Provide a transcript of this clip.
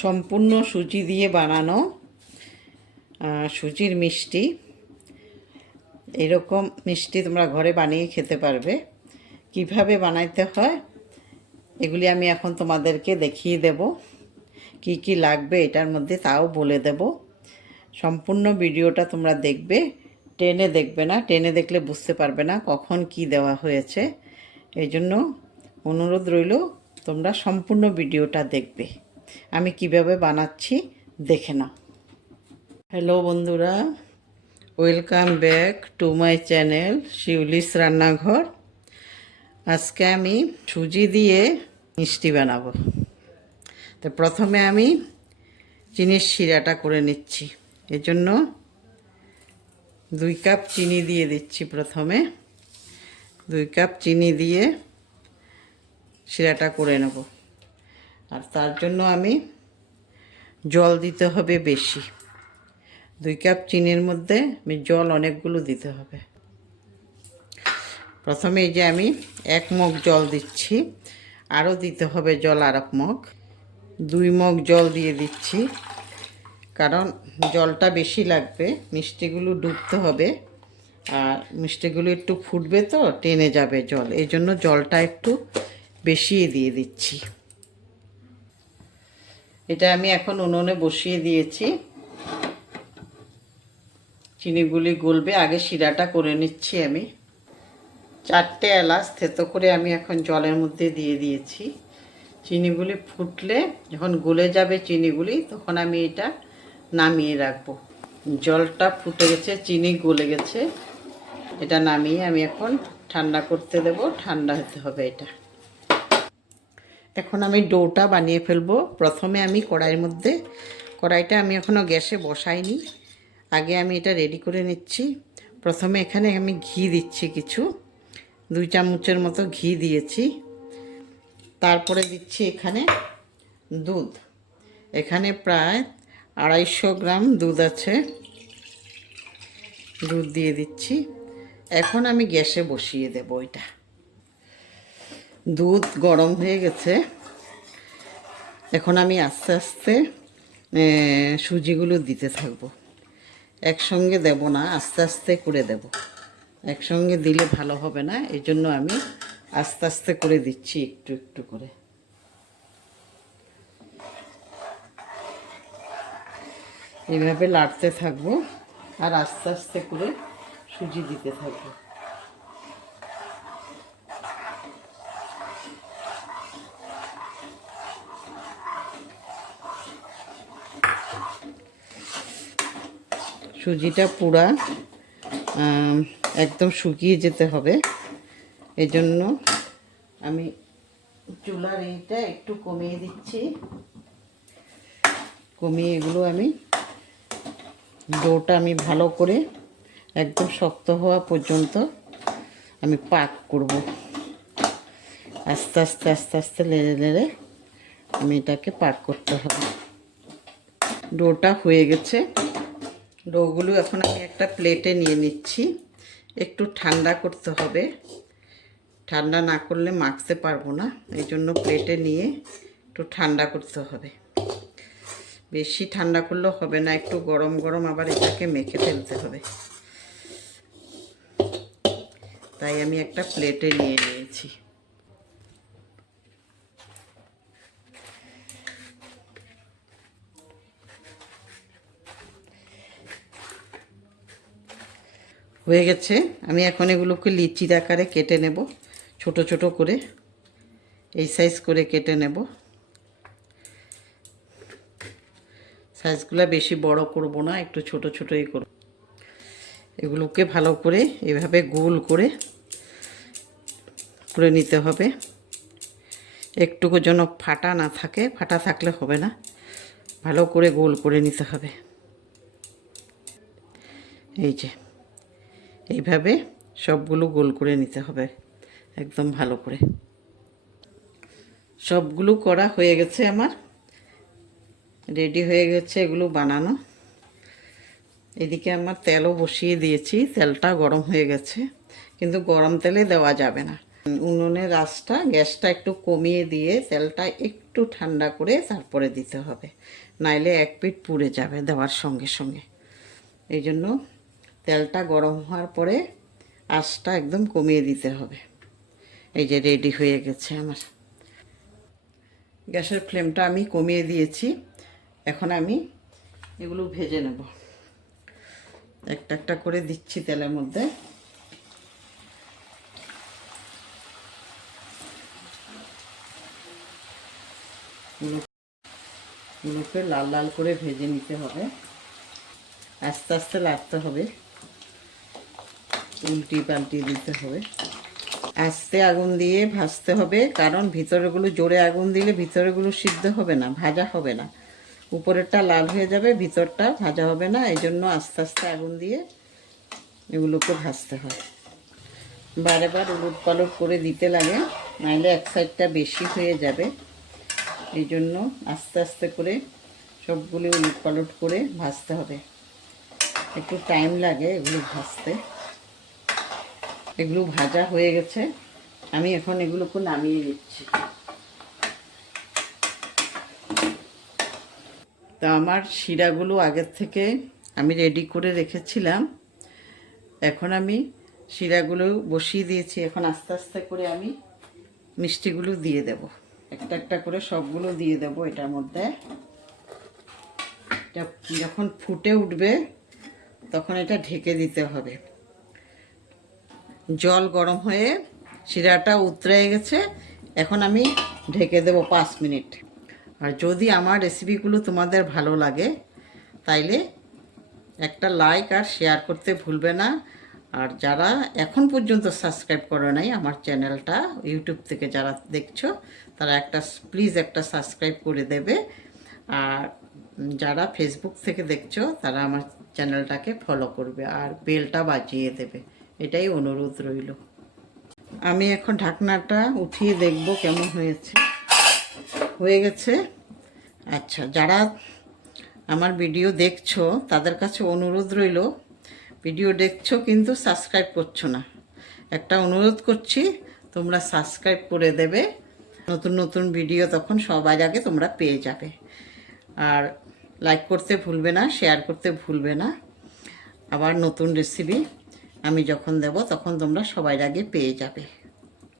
সম্পূর্ণ সুজি দিয়ে বানানো সুজির মিষ্টি। এরকম মিষ্টি তোমরা ঘরে বানিয়ে খেতে পারবে। কিভাবে বানাইতে হয় এগুলি আমি এখন তোমাদেরকে দেখিয়ে দেব। কি কি লাগবে এটার মধ্যে তাও বলে দেব। সম্পূর্ণ ভিডিওটা তোমরা দেখবে, টেনে দেখবে না, টেনে দেখলে বুঝতে পারবে না কখন কি দেওয়া হয়েছে। এই জন্য অনুরোধ রইল তোমরা সম্পূর্ণ ভিডিওটা দেখবে। আমি কিভাবে বানাচ্ছি দেখে নাও। হ্যালো বন্ধুরা, welcome back to my channel Shiuli's রান্নাঘর। আজকে আমি সুজি দিয়ে মিষ্টি বানাবো। তো প্রথমে আমি চিনির শিরাটা করে নিচ্ছি। এজন্য 2 কাপ চিনি দিয়ে দিচ্ছি। প্রথমে 2 কাপ চিনি দিয়ে শিরাটা করে নেব। আর তার জন্য আমি জল দিতে হবে বেশি। 2 কাপ চিনির মধ্যে আমি জল অনেকগুলো দিতে হবে। প্রথমে এই যে আমি 1 মগ জল দিচ্ছি, আরও দিতে হবে জল আর 1 মগ। 2 মগ জল দিয়ে দিচ্ছি, কারণ জলটা বেশি লাগবে। মিষ্টিগুলো ডুবতে হবে আর মিষ্টিগুলো একটু ফুটবে তো টেনে যাবে জল, এই জন্য জলটা একটু বেশি দিয়ে দিচ্ছি। এটা আমি এখন উনুনে বসিয়ে দিয়েছি। চিনিগুলি গলবে, আগে শিরাটা করে নিচ্ছি আমি। 4টে এলাচ থেতো করে আমি এখন জলের মধ্যে দিয়ে দিয়েছি। চিনিগুলি ফুটলে যখন গলে যাবে চিনিগুলি, তখন আমি এটা নামিয়ে রাখবো। জলটা ফুটে গেছে, চিনি গলে গেছে। এটা নামিয়ে আমি এখন ঠান্ডা করতে দেব। ঠান্ডা হতে হবে এটা। এখন আমি ডোটা বানিয়ে ফেলবো। প্রথমে আমি কড়াইটা আমি এখনও গ্যাসে বসাইনি, আগে আমি এটা রেডি করে নিচ্ছি। প্রথমে এখানে আমি ঘি দিচ্ছি, কিছু 2 চামচের মতো ঘি দিয়েছি। তারপরে দিচ্ছি এখানে দুধ। এখানে প্রায় 250 গ্রাম দুধ আছে। দুধ দিয়ে দিচ্ছি। এখন আমি গ্যাসে বসিয়ে দেব এটা। দুধ গরম হয়ে গেছে। এখন আমি আস্তে আস্তে সুজিগুলো দিতে থাকবো। একসঙ্গে দেব না, আস্তে আস্তে করে দেব। একসঙ্গে দিলে ভালো হবে না, এই জন্য আমি আস্তে আস্তে করে দিচ্ছি, একটু একটু করে। এইভাবে লাড়তে থাকবো আর আস্তে আস্তে করে সুজি দিতে থাকবো। সুজিটা পুরা একদম শুকিয়ে যেতে হবে। এজন্য আমি চুলার এইটা একটু কমিয়ে দিচ্ছি। কমিয়ে এগুলো আমি ডোটা আমি ভালো করে একদম শক্ত হওয়া পর্যন্ত আমি পাক করব। আস্তে আস্তে আস্তে আস্তে নেড়ে নেড়ে আমি এটাকে পাক করতে হবে। ডোটা হয়ে গেছে। ডোগুলো এখন আমি একটা প্লেটে নিয়ে নিচ্ছি। একটু ঠান্ডা করতে হবে, ঠান্ডা না করলে মাখতে পারবো না। এই জন্য প্লেটে নিয়ে একটু ঠান্ডা করতে হবে। বেশি ঠান্ডা করলেও হবে না, একটু গরম গরম আবার এটাকে মেখে ফেলতে হবে। তাই আমি একটা প্লেটে নিয়ে নিয়েছি। হয়ে গেছে। আমি এখন এগুলোকে লিচির আকারে কেটে নেব, ছোট ছোট করে এই সাইজ করে কেটে নেব। সাইজগুলো বেশি বড় করব না, একটু ছোট ছোটই করব। এগুলোকে ভালো করে এভাবে গোল করে করে নিতে হবে। একটুকু যেন ফাটা না থাকে, ফাটা থাকলে হবে না। ভালো করে গোল করে নিতে হবে। এই যে এইভাবে সবগুলো গোল করে নিতে হবে একদম ভালো করে। সবগুলো করা হয়ে গেছে, আমার রেডি হয়ে গেছে এগুলো বানানো। এদিকে আমার তেলও বসিয়ে দিয়েছি, তেলটা গরম হয়ে গেছে, কিন্তু গরম তেলে দেওয়া যাবে না। উনুনের গ্যাসটা একটু কমিয়ে দিয়ে তেলটা একটু ঠান্ডা করে তারপরে দিতে হবে, নাইলে এক পিঠ পুড়ে যাবে দেওয়ার সঙ্গে সঙ্গে। এই জন্য তেলটা গরম হওয়ার পরে আঁচটা একদম কমিয়ে দিতে হবে। এই যে রেডি হয়ে গেছে আমার। গ্যাসের ফ্লেমটা আমি কমিয়ে দিয়েছি। এখন আমি এগুলো ভেজে নেব। একটা একটা করে দিচ্ছি তেলের মধ্যে। এগুলোকে লাল লাল করে ভেজে নিতে হবে, আস্তে আস্তে লাগতে হবে, উল্টি পাল্টি দিতে হবে, আস্তে আগুন দিয়ে ভাজতে হবে। কারণ ভিতরেগুলো জোরে আগুন দিলে ভিতরেগুলো সিদ্ধ হবে না, ভাজা হবে না। উপরেরটা লাল হয়ে যাবে, ভিতরটা ভাজা হবে না। এই জন্য আস্তে আস্তে আগুন দিয়ে এগুলোকে ভাজতে হয়। বারে বার উলট পালট করে দিতে লাগে, নাহলে এক সাইডটা বেশি হয়ে যাবে। এই জন্য আস্তে আস্তে করে সবগুলো উলট পালট করে ভাজতে হবে। একটু টাইম লাগে এগুলো ভাজতে। এগুলো ভাজা হয়ে গেছে, আমি এখন এগুলোকে নামিয়ে নিচ্ছি। তা আমার শিরাগুলো আগের থেকে আমি রেডি করে রেখেছিলাম। এখন আমি শিরাগুলো বসিয়ে দিয়েছি। এখন আস্তে আস্তে করে আমি মিষ্টিগুলো দিয়ে দেব, একটা একটা করে সবগুলো দিয়ে দেব এটার মধ্যে। এটা যখন ফুটে উঠবে তখন এটা ঢেকে দিতে হবে। জল গরম হয়ে শিরাটা উতরে গেছে, এখন আমি ঢেকে দেব 5 মিনিট। আর যদি আমার রেসিপিগুলো তোমাদের ভালো লাগে তাইলে একটা লাইক আর শেয়ার করতে ভুলবে না। আর যারা এখন পর্যন্ত সাবস্ক্রাইব করে নাই আমার চ্যানেলটা, ইউটিউব থেকে যারা দেখছো তারা প্লিজ একটা সাবস্ক্রাইব করে দেবে। আর যারা ফেসবুক থেকে দেখছো তারা আমার চ্যানেলটাকে ফলো করবে আর বেলটা বাজিয়ে দেবে, এটাই অনুরোধ রইল। আমি এখন ঢাকনাটা উঠিয়ে দেখব কেমন হয়েছে। হয়ে গেছে। আচ্ছা, যারা আমার ভিডিও দেখছো তাদের কাছে অনুরোধ রইল, ভিডিও দেখছো কিন্তু সাবস্ক্রাইব করছো না, একটা অনুরোধ করছি, তোমরা সাবস্ক্রাইব করে দেবে। নতুন নতুন ভিডিও তখন সবার আগে তোমরা পেয়ে যাবে। আর লাইক করতে ভুলবে না, শেয়ার করতে ভুলবে না। আবার নতুন রেসিপি আমি যখন দেব তখন তোমরা সবার আগে পেয়ে যাবে।